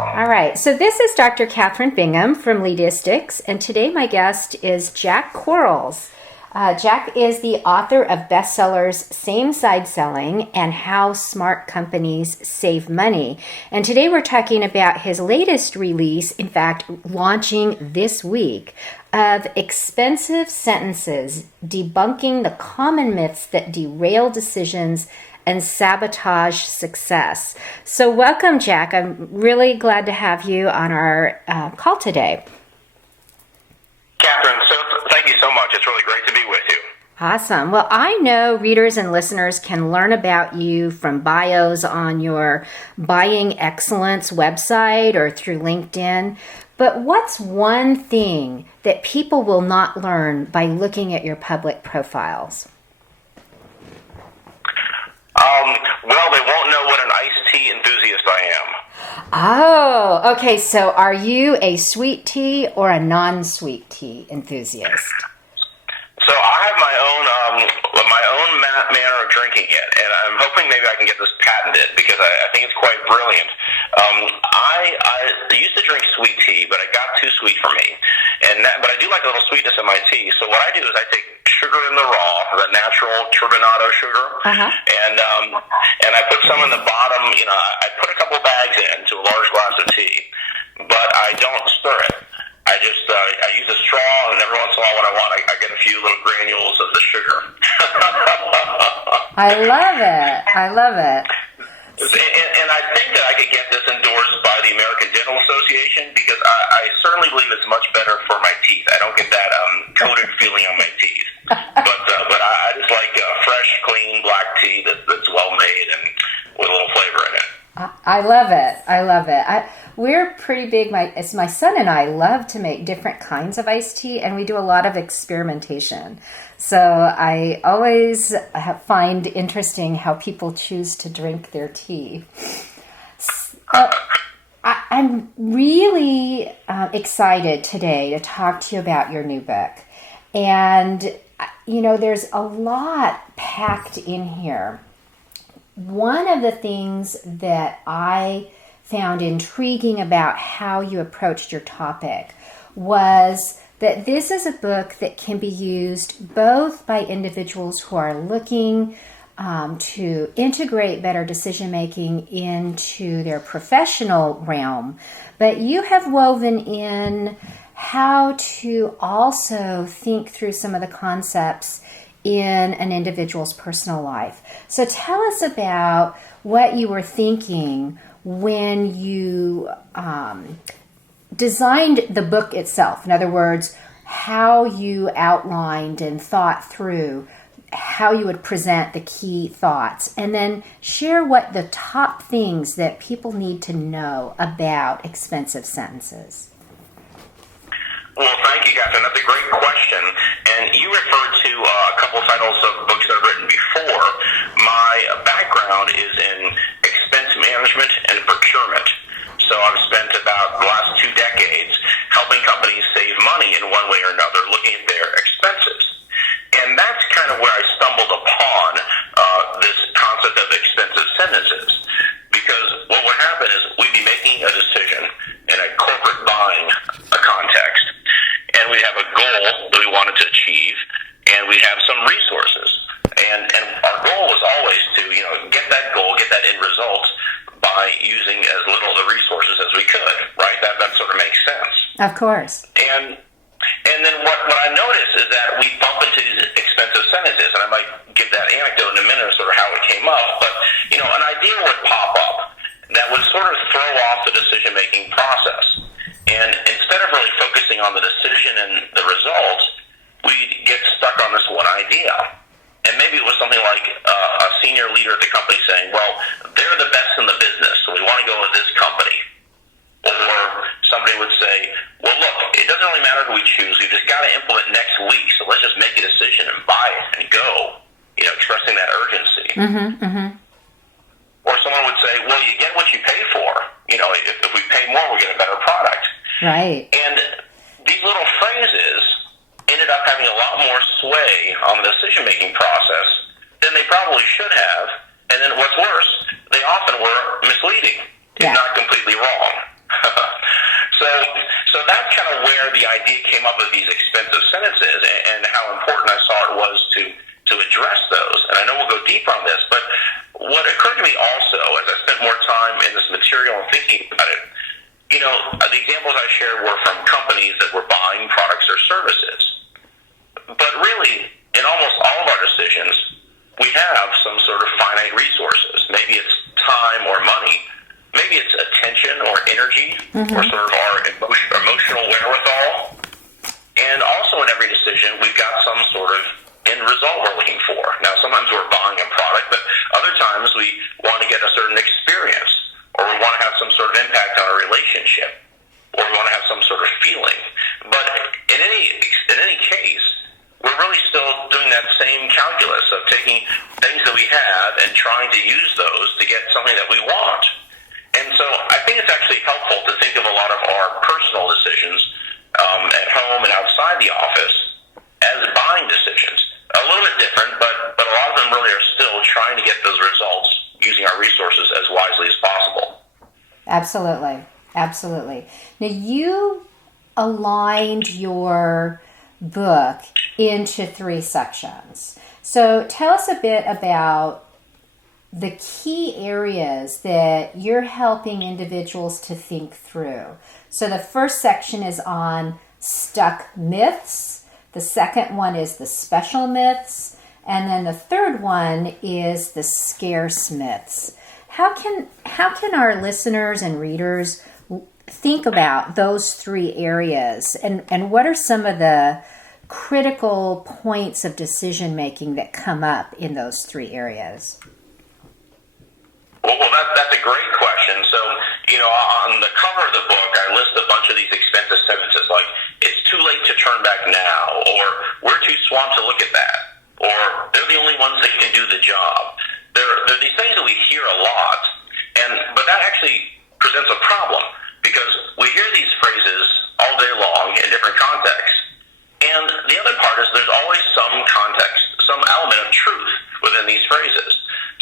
All right, so this is Dr. Kathryn Bingham from LeadUP, and today my guest is Jack Quarles. Jack is the author of bestsellers Same-Side Selling and How Smart Companies Save Money. And today we're talking about his latest release, in fact, launching this week, of ExpensiveSentences, Debunking the Common Myths that Derail Decisions and Sabotage Success. So welcome, Jack. I'm really glad to have you on our call today. Kathryn, thank you so much. It's really great to be with you. Awesome. Well, I know readers and listeners can learn about you from bios on your Buying Excellence website or through LinkedIn. But what's one thing that people will not learn by looking at your public profiles? Well, they won't know what an iced tea enthusiast I am. Oh, okay. So are you a sweet tea or a non-sweet tea enthusiast? So I have my own manner of drinking it, and I'm hoping maybe I can get this patented because I think it's quite brilliant. I used to drink sweet tea, but it got too sweet for me. But I do like a little sweetness in my tea. So what I do is I take sugar in the raw, the natural turbinado sugar, and I put some in the bottom. I put a couple bags into a large glass of tea, but I don't stir it. I use a straw, and every once in a while when I want, I get a few little granules of the sugar. I love it. And I think that I could get this endorsed by the American Dental Association because I certainly believe it's much better for my teeth. I don't get that coated feeling on my teeth. But I just like fresh, clean black tea that's well made and with a little flavor in it. I love it. We're pretty big. My son and I love to make different kinds of iced tea, and we do a lot of experimentation. So I always find interesting how people choose to drink their tea. I'm really excited today to talk to you about your new book. And, there's a lot packed in here. One of the things that I found intriguing about how you approached your topic was that this is a book that can be used both by individuals who are looking to integrate better decision making into their professional realm, but you have woven in how to also think through some of the concepts in an individual's personal life. So tell us about what you were thinking when you designed the book itself. In other words, how you outlined and thought through how you would present the key thoughts, and then share what the top things that people need to know about ExpensiveSentences. Well, thank you, Kathryn. That's a great question. And you referred to a couple titles of books I've written before. My background is in expense management and procurement. So I've spent about the last 2 decades helping companies save money in one way or another, looking at their expenses. And that's kind of where I stumbled upon this concept of expensive sentences. Because what would happen is we'd be making a decision in a corporate buying context, and we have a goal that we wanted to achieve, and we have some resources. And our goal was always to, get that goal, get that end result by using as little of the resources as we could, right? That sort of makes sense. Of course. And then what I noticed is that we bump into these expensive sentences, and I might give that anecdote in a minute of sort of how it came up, but, an idea would pop up that would sort of throw off the decision-making process. And instead of really focusing on the decision and the results, we'd get stuck on this one idea. And maybe it was something like a senior leader at the company saying, well, they're the best in the business, so we want to go with this company. Or somebody would say, well, look, it doesn't really matter who we choose. We've just got to implement next week, so let's just make a decision and buy it and go, expressing that urgency. Or someone would say, well, you get what you pay for. If we pay more, we get a better product. Right. And these little phrases ended up having a lot more sway on the decision-making process than they probably should have. And then what's worse, they often were misleading, if not completely wrong. idea came up with these expensive sentences and how important I saw it was to address those. And I know we'll go deeper on this, but what occurred to me also as I spent more time in this material and thinking about it, the examples I shared were from companies that were buying products or services. But really, in almost all of our decisions, we have some sort of finite resources. Maybe it's time or money. Maybe it's attention or energy, or sort of our emotional wherewithal. And also in every decision, we've got some sort of end result we're looking for. Now, sometimes we're buying a product, but other times we want to get a certain experience, or we want to have some sort of impact on a relationship, or we want to have some sort of feeling. But in any case, we're really still doing that same calculus of taking things that we have and trying to use those to get something that we want. And so I think it's actually helpful to think of a lot of our personal decisions at home and outside the office as buying decisions. A little bit different, but a lot of them really are still trying to get those results using our resources as wisely as possible. Absolutely. Absolutely. Now, you aligned your book into 3 sections. So tell us a bit about the key areas that you're helping individuals to think through. So the first section is on stuck myths. The second one is the special myths. And then the third one is the scarce myths. How can our listeners and readers think about those 3 areas? And what are some of the critical points of decision making that come up in those 3 areas? Well, that's a great question. So, on the cover of the book, I list a bunch of these expensive sentences like, it's too late to turn back now, or we're too swamped to look at that, or they're the only ones that can do the job. There are these things that we hear a lot, but that actually presents a problem because we hear these phrases all day long in different contexts. And the other part is there's always some context, some element of truth within these phrases.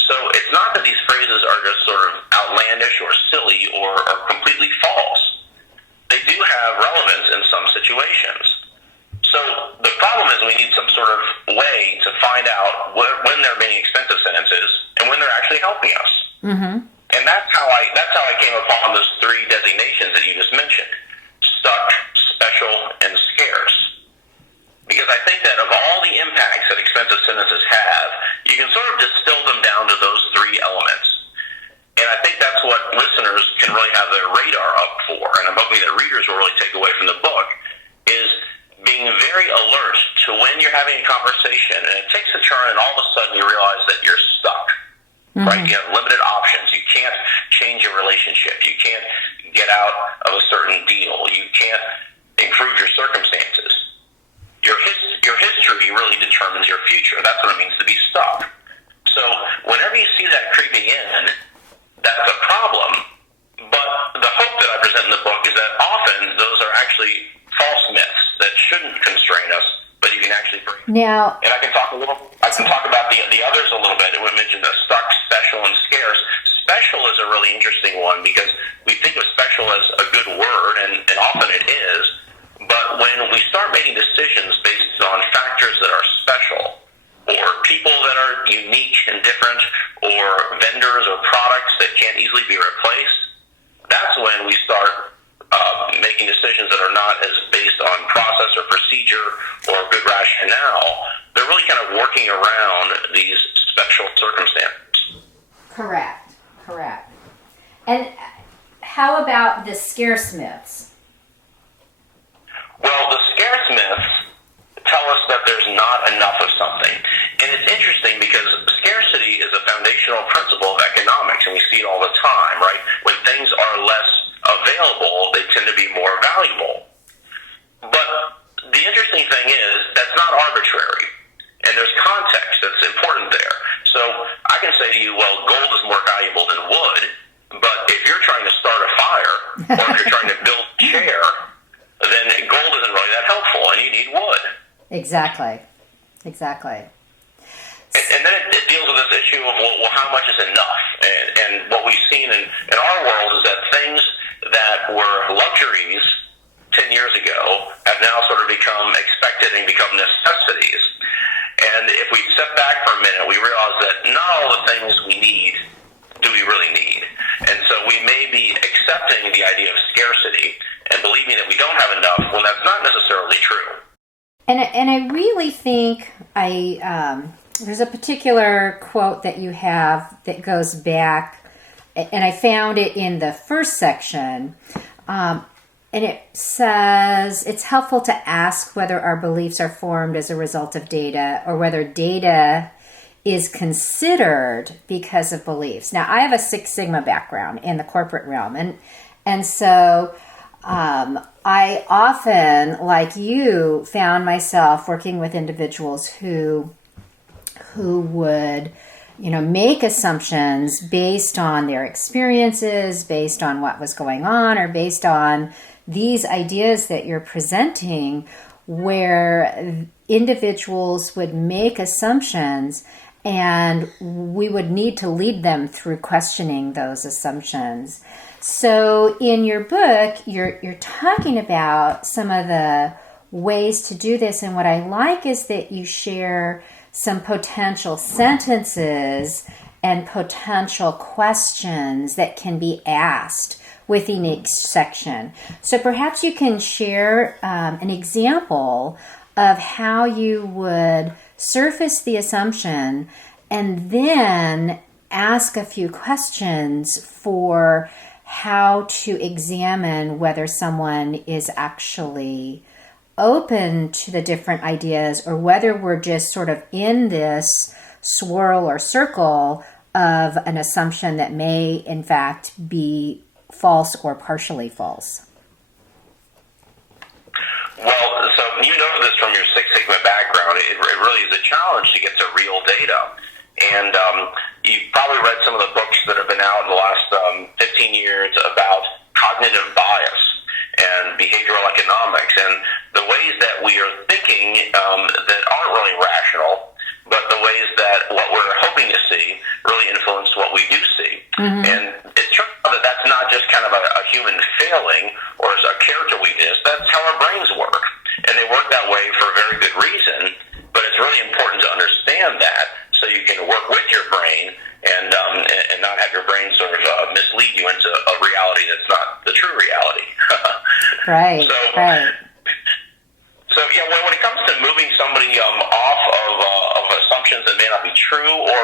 So it's not that these phrases are just sort of outlandish or silly or completely false. They do have relevance in some situations. So the problem is we need some sort of way to find out when they're being expensive sentences and when they're actually helping us. Mm-hmm. And that's how I came upon those 3 designations that you just mentioned: stuck, special, and scarce. Because I think that of all the impacts that expensive sentences have, you can sort of distill them down to those 3 elements. And I think that's what listeners can really have their radar up for, and I'm hoping that readers will really take away from the book, is being very alert to when you're having a conversation, and it takes a turn, and all of a sudden you realize that you're stuck. Right? You have limited options. You can't change your relationship. You can't get out of a certain deal. You can't improve your circumstances. Your history really determines your future. That's what it means to be stuck. So whenever you see that creeping in, that's a problem. But the hope that I present in the book is that often those are actually false myths that shouldn't constrain us, but you can actually break. Now, and I can talk about the others a little bit. It would mention the stuck, special, and scarce. Special is a really interesting one because we think of special as a good word, and often it is. But when we start making decisions based on factors that are special, or people that are unique and different, or vendors or products that can't easily be replaced, that's when we start making decisions that are not as based on process or procedure or good rationale. They're really kind of working around these special circumstances. Correct. And how about the scarce myths? Well, the scarce myths tell us that there's not enough of something. And it's interesting because scarcity is a foundational principle of economics, and we see it all the time, right? When things are less available, they tend to be more valuable. But the interesting thing is that's not arbitrary, and there's context that's important there. So I can say to you, well, gold is more valuable than wood, but if you're trying to start a fire or if you're trying to build a chair, then gold isn't really that helpful, and you need wood. Exactly. And then it deals with this issue of, well, how much is enough? And what we've seen in our world is that things that were luxuries 10 years ago have now become expected and become necessities. And if we step back for a minute, we realize that not all the things we need do we really need. And so we may be accepting the idea of scarcity and believing that we don't have enough when that's not necessarily true. And I really think there's a particular quote that you have that goes back, and I found it in the first section, and it says, it's helpful to ask whether our beliefs are formed as a result of data or whether data is considered because of beliefs. Now, I have a Six Sigma background in the corporate realm, and so I often, like you, found myself working with individuals who would, make assumptions based on their experiences, based on what was going on, or based on these ideas that you're presenting, where individuals would make assumptions and we would need to lead them through questioning those assumptions. So in your book, you're talking about some of the ways to do this, and what I like is that you share some potential sentences and potential questions that can be asked within each section. So perhaps you can share an example of how you would surface the assumption and then ask a few questions for how to examine whether someone is actually open to the different ideas or whether we're just sort of in this swirl or circle of an assumption that may in fact be false or partially false. Well, so you know this from your Six Sigma background. It really is a challenge to get to real data. And you've probably read some of the books that have been out in the last 15 years about cognitive bias and behavioral economics and the ways that we are thinking that aren't really rational, but the ways that what we're hoping to see really influence what we do see. Mm-hmm. And it turns out that that's not just kind of a human failing or a character weakness. That's how our brains work. And they work that way for a very good reason, but it's really important to understand that so you can work with your brain and not have your brain sort of mislead you into a reality that's not the true reality. Right. So yeah, when it comes to moving somebody off of assumptions that may not be true, or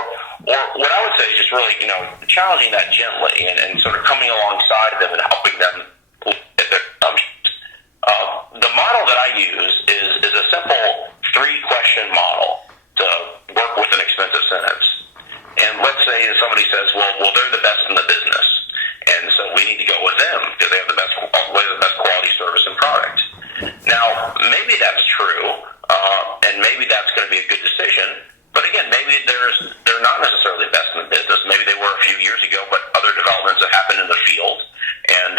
what I would say is just really challenging that gently and sort of coming alongside them and helping them with their assumptions. The model that I use is a simple 3-question model to work with an expensive sentence. And let's say that somebody says, well, they're the best in the business, and so we need to go with them because they have the best quality service and product. Now, maybe that's true, and maybe that's going to be a good decision. But again, maybe they're not necessarily the best in the business. Maybe they were a few years ago, but other developments have happened in the field, and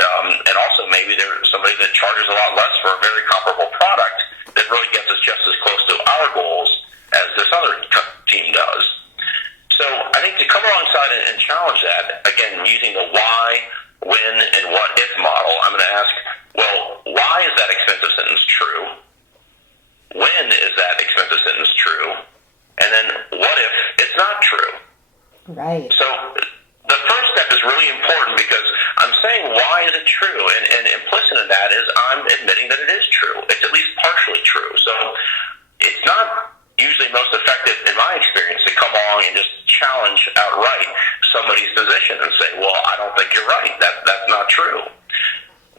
also maybe they're somebody that charges a lot less for a very comparable product that really gets us just as close to our goals as this other team does. So I think to come alongside and challenge that, again, using the why, when, and what if model, I'm going to ask, well, why is that expensive sentence true? When is that expensive sentence true? And then what if it's not true? Right. So the first step is really important because I'm saying why is it true? And implicit in that is I'm admitting that it is true. It's at least partially true. So it's not usually most effective, in my experience, to come along and just challenge outright somebody's position and say, well, I don't think you're right. That's not true.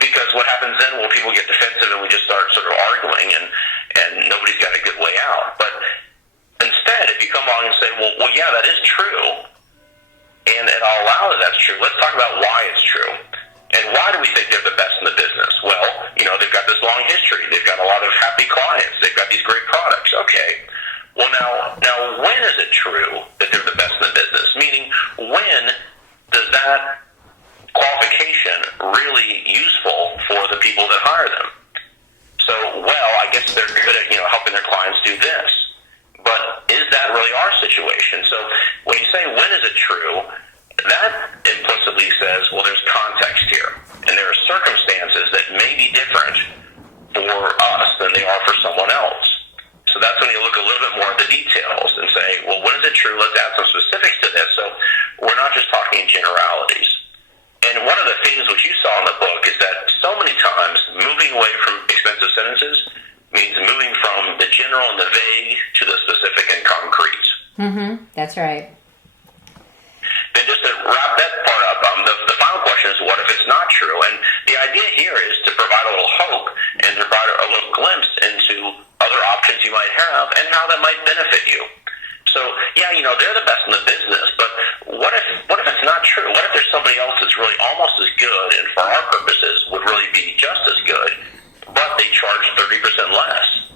Because what happens then, well, people get defensive and we just start sort of arguing and nobody's got a good way out. But instead, if you come along and say, well, yeah, that is true, and I'll allow that that's true, let's talk about why it's true. And why do we think they're the best in the business? Well, they've got this long history. They've got a lot of happy clients. They've got these great products. Okay. Well, now, when is it true that they're the best in the business? Meaning, when does that qualification really useful for the people that hire them? So, well, I guess they're good at, helping their clients do this. But is that really our situation? So when you say when is it true, that implicitly says, well, there's context here. And there are circumstances that may be different for us than they are for someone That's right. Then just to wrap that part up, the final question is, what if it's not true? And the idea here is to provide a little hope and to provide a little glimpse into other options you might have and how that might benefit you. So, yeah, they're the best in the business, but what if it's not true? What if there's somebody else that's really almost as good and for our purposes would really be just as good, but they charge 30% less?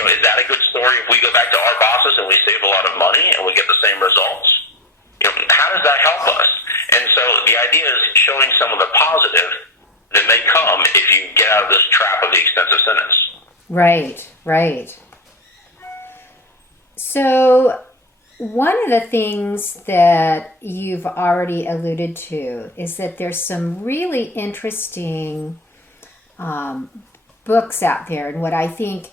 Is that a good story if we go back to our bosses and we save a lot of money and we get the same results? How does that help us? And so the idea is showing some of the positive that may come if you get out of this trap of the expensive sentence. Right. So one of the things that you've already alluded to is that there's some really interesting books out there. And what I think,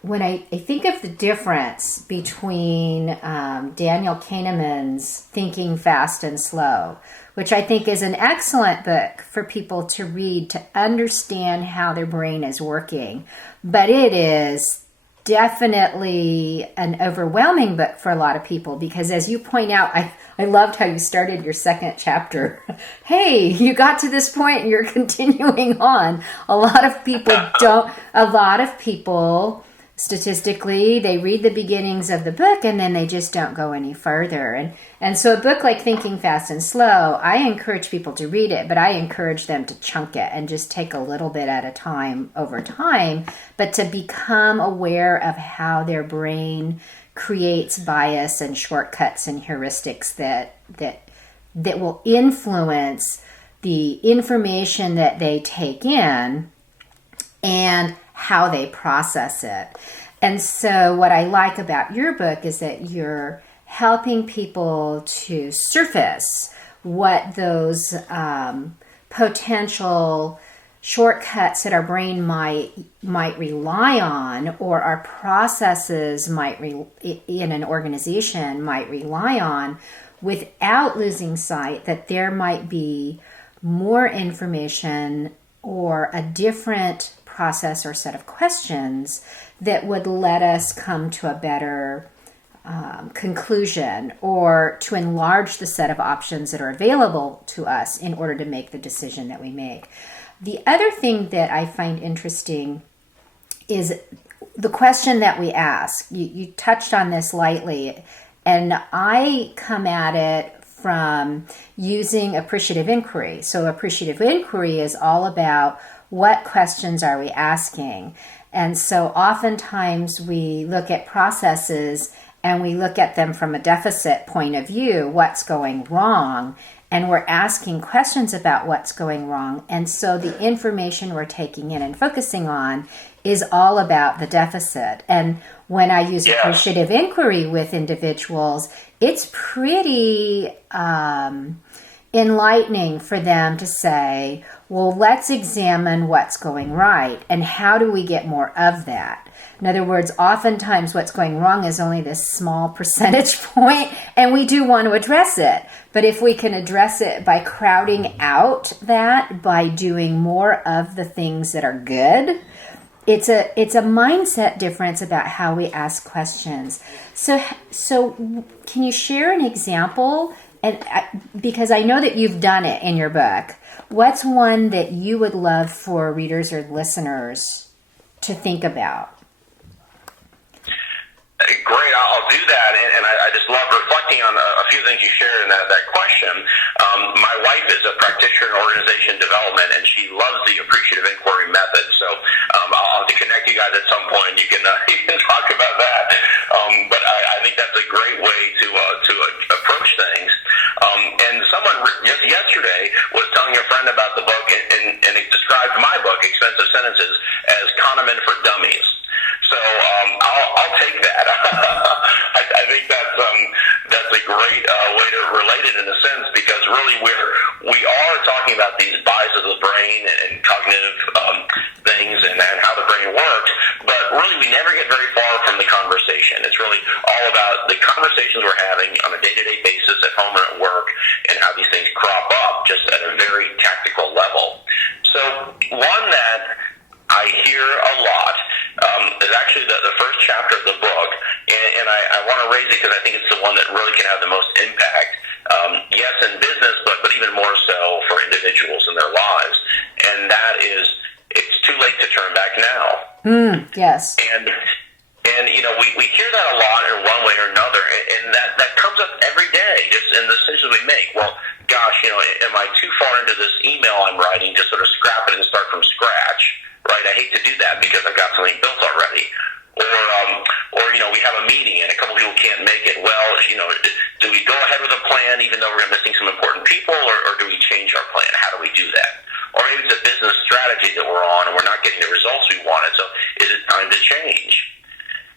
when I think of the difference between Daniel Kahneman's Thinking Fast and Slow, which I think is an excellent book for people to read to understand how their brain is working, but it is definitely an overwhelming book for a lot of people because, as you point out, I loved how you started your second chapter. Hey, you got to this point and you're continuing on. A lot of people statistically, they read the beginnings of the book and then they just don't go any further. And so a book like Thinking Fast and Slow, I encourage people to read it, but I encourage them to chunk it and just take a little bit at a time over time, but to become aware of how their brain creates bias and shortcuts and heuristics that will influence the information that they take in and how they process it. And so what I like about your book is that you're helping people to surface what those potential shortcuts that our brain might rely on, or our processes in an organization might rely on, without losing sight that there might be more information or a different process or set of questions that would let us come to a better conclusion, or to enlarge the set of options that are available to us in order to make the decision that we make. The other thing that I find interesting is the question that we ask. You touched on this lightly, and I come at it from using appreciative inquiry. So appreciative inquiry is all about what questions are we asking? And so oftentimes we look at processes and we look at them from a deficit point of view, what's going wrong, and we're asking questions about what's going wrong. And so the information we're taking in and focusing on is all about the deficit. And when I use appreciative inquiry with individuals, it's pretty enlightening for them to say, well, let's examine what's going right and how do we get more of that. In other words, oftentimes what's going wrong is only this small percentage point, and we do want to address it. But if we can address it by crowding out that, by doing more of the things that are good, it's a mindset difference about how we ask questions. So can you share an example? And because I know that you've done it in your book, what's one that you would love for readers or listeners to think about? Great, I'll do that, and I just love reflecting on a few things you shared in that question. My wife is a practitioner in organization development, and she loves the appreciative inquiry method, so I'll have to connect you guys at some point. You can talk about that, but I think that's a great way to approach things. And someone just yesterday was telling a friend about the book, and it described my book, Expensive Sentences, as Kahneman for Dummies. So I'll take that. I think that's a great way to relate it in a sense, because really we are talking about these biases of the brain and cognitive things and how the brain works, but really we never get very far from the conversation. It's really all about the conversations we're having on a day-to-day basis at home or at work, and how these things crop up just at a very tactical level. So one that I hear a lot is actually the first chapter of the book, and I want to raise because I think it's the one that really can have the most impact. Yes, in business, but even more so for individuals in their lives. And that is, it's too late to turn back now. Yes. And we hear that a lot in one way or another, and that comes up every day, just in the decisions we make. Well, gosh, am I too far into this email I'm writing to sort of scrap it and start from scratch, right? I hate to do that because I've got something built already. Or we have a meeting and a couple people can't make it. Well, do we go ahead with a plan even though we're missing some important people, or do we change our plan? How do we do that? Or maybe it's a business strategy that we're on and we're not getting the results we wanted, so is it time to change?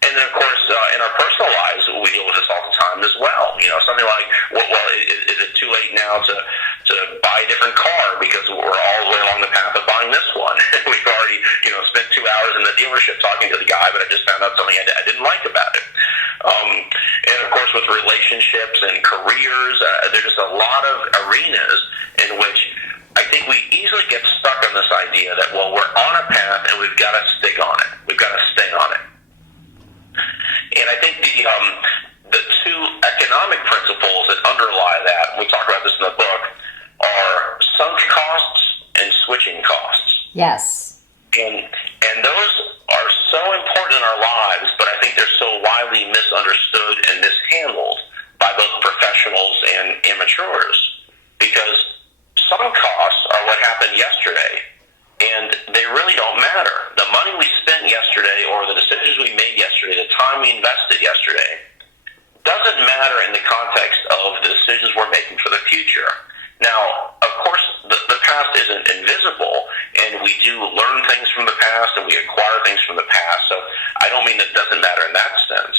And then, of course, in our personal lives, we deal with this all the time as well. Something like, well, is it too late now to buy a different car because we're all the way along the path of buying this one? We've already, spent 2 hours in the dealership talking to the guy, but I just found out something I didn't like about it. And, of course, with relationships and careers, there's just a lot of arenas in which I think we easily get stuck on this idea that, well, we're on a path and we've got to stick on it. We've got to stay on it. And I think the two economic principles that underlie that, we talk about this in the book, are sunk costs and switching costs. Yes. And those are so important in our lives, but I think they're so widely misunderstood and mishandled by both professionals and amateurs, because sunk costs are what happened yesterday, and they really don't matter. The money we spent yesterday, or the decisions we made yesterday, the time we invested yesterday, doesn't matter in the context of the decisions we're making for the future. Now, of course, the past isn't invisible, and we do learn things from the past, and we acquire things from the past, so I don't mean it doesn't matter in that sense.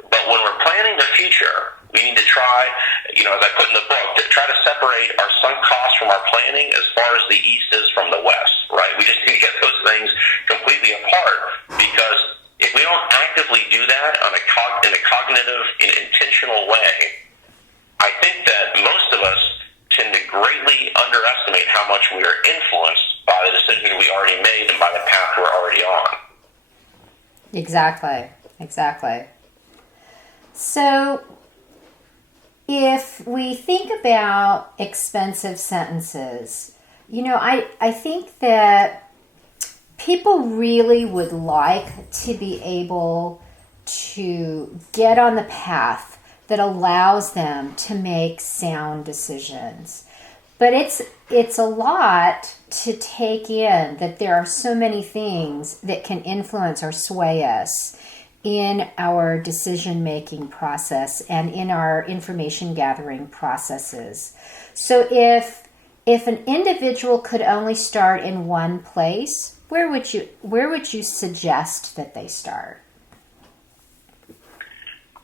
But when we're planning the future, we need to try, as I put in the book, to try to separate our sunk costs from our planning as far as the East is from the West, right? We just need to get those things completely apart, because if we don't actively do that in a cognitive and intentional way, I think that most of us tend to greatly underestimate how much we are influenced by the decisions we already made and by the path we're already on. Exactly. So, if we think about expensive sentences, I think that people really would like to be able to get on the path that allows them to make sound decisions. But it's a lot to take in, that there are so many things that can influence or sway us in our decision-making process and in our information gathering processes. So if an individual could only start in one place, where would you suggest that they start?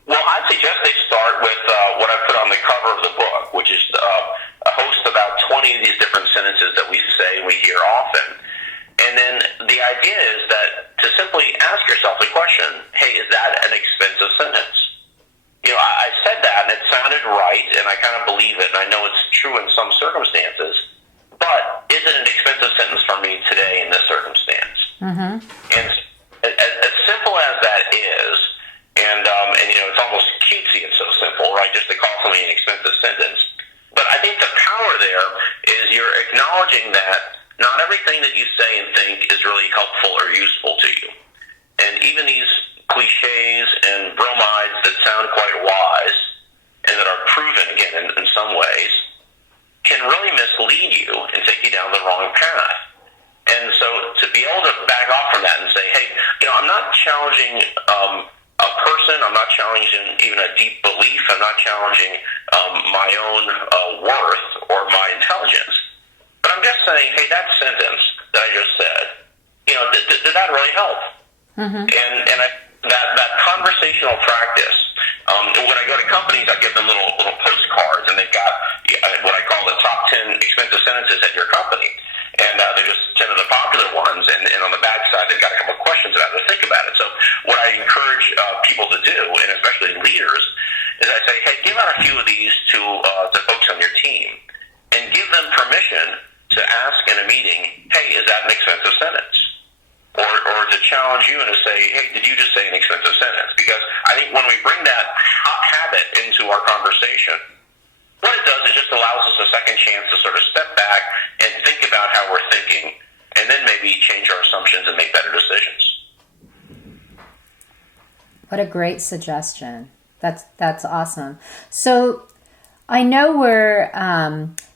Well, I suggest they start with what I put on the cover of the book, which is a host of about 20 of these different sentences that we say and we hear often. And then the idea is that to simply ask yourself the question, hey, is that an expensive sentence? I said that and it sounded right, and I kind of believe it, and I know it's true in some circumstances, but is it an expensive sentence for me today in this circumstance? Mm-hmm. And as simple as that is, and it's almost cutesy, it's so simple, right, just to call something an expensive sentence. But I think the power there is you're acknowledging that not everything that you say and think is really helpful or useful to you. And even these cliches and bromides that sound quite wise and that are proven, again, in some ways, can really mislead you and take you down the wrong path. And so to be able to back off from that and say, hey, I'm not challenging a person, I'm not challenging even a deep belief, I'm not challenging my own worth or my intelligence. But I'm just saying, hey, that sentence that I just said, did that really help? Mm-hmm. And that conversational practice, when I go to companies, I give them little postcards, and they've got what I call the top 10 expensive sentences at your company. And they're just 10 of the popular ones, and on the back side, they've got a couple of questions about it to think about it. So what I encourage people to do, and especially leaders, is I say, hey, give out a few of these to folks on your team, and give them permission to ask in a meeting, hey, is that an expensive sentence? Or to challenge you and to say, hey, did you just say an expensive sentence? Because I think when we bring that it into our conversation. What it does is just allows us a second chance to sort of step back and think about how we're thinking, and then maybe change our assumptions and make better decisions. What a great suggestion. That's awesome. So I know we're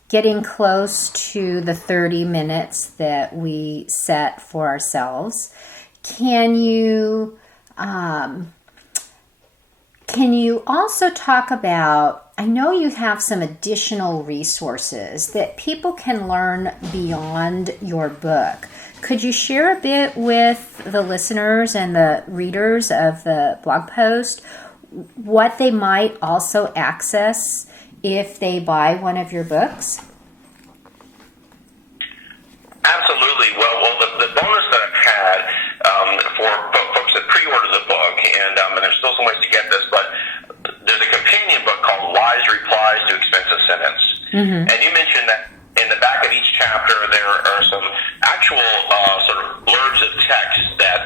getting close to the 30 minutes that we set for ourselves. Can you also talk about, I know you have some additional resources that people can learn beyond your book. Could you share a bit with the listeners and the readers of the blog post what they might also access if they buy one of your books? Absolutely. Well, the bonus that I've had for folks that pre-order the book, and there's still some ways to get this, but there's a companion book called Wise Replies to Expensive Sentence. Mm-hmm. And you mentioned that in the back of each chapter there are some actual sort of blurbs of text that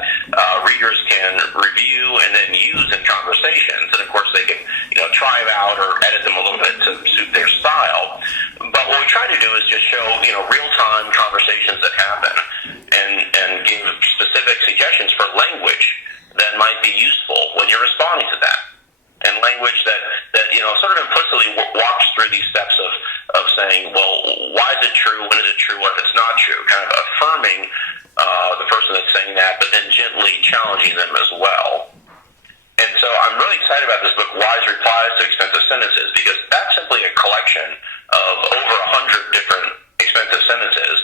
readers can review and then use in conversations. And of course they can try them out or edit them a little bit to suit their style. But what we try to do is just show real-time conversations that happen and give specific suggestions for language that might be useful when you're responding to that. And language that sort of implicitly walks through these steps of saying, well, why is it true? When is it true? What if it's not true? Kind of affirming the person that's saying that, but then gently challenging them as well. And so I'm really excited about this book, Wise Replies to Expensive Sentences, because that's simply a collection of over 100 different expensive sentences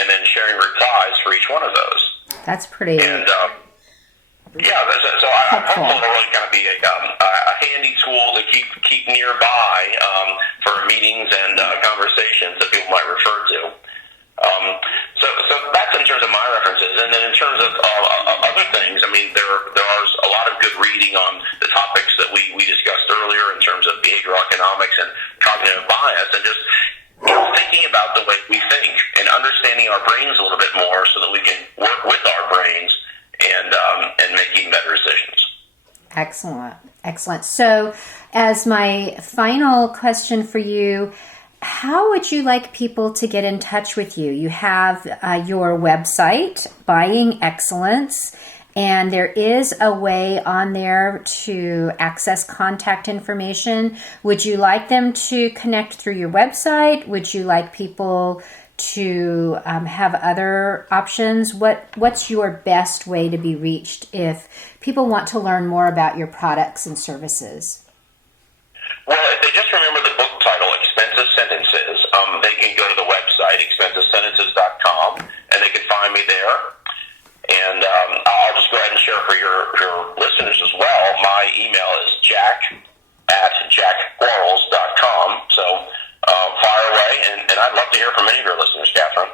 and then sharing replies for each one of those. That's pretty... And, so I'm hopeful it'll really kind of be a handy tool to keep nearby for meetings and conversations that people might refer to. So that's in terms of my references, and then in terms of other things, I mean, there's a lot of good reading on the topics that we discussed earlier in terms of behavioral economics and cognitive bias, and just thinking about the way we think and understanding our brains a little bit more so that we can work with our brains and making better decisions. Excellent. So as my final question for you, how would you like people to get in touch with you? You have your website, Buying Excellence, and there is a way on there to access contact information. Would you like them to connect through your website? Would you like people to have other options? What's your best way to be reached if people want to learn more about your products and services? Well, if they just remember the book title, Expensive Sentences, they can go to the website, ExpensiveSentences.com, and they can find me there. And I'll just go ahead and share for your listeners as well. My email is jack@jackquarles.com. So fire away, and I'd love to hear from any of your listeners, Kathryn.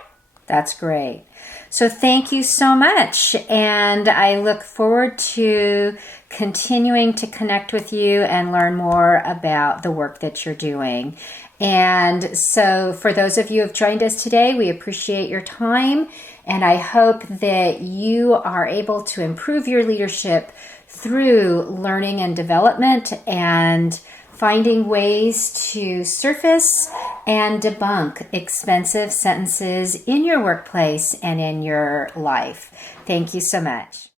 That's great. So thank you so much, and I look forward to continuing to connect with you and learn more about the work that you're doing. And so for those of you who have joined us today, we appreciate your time, and I hope that you are able to improve your leadership through learning and development and finding ways to surface and debunk expensive sentences in your workplace and in your life. Thank you so much.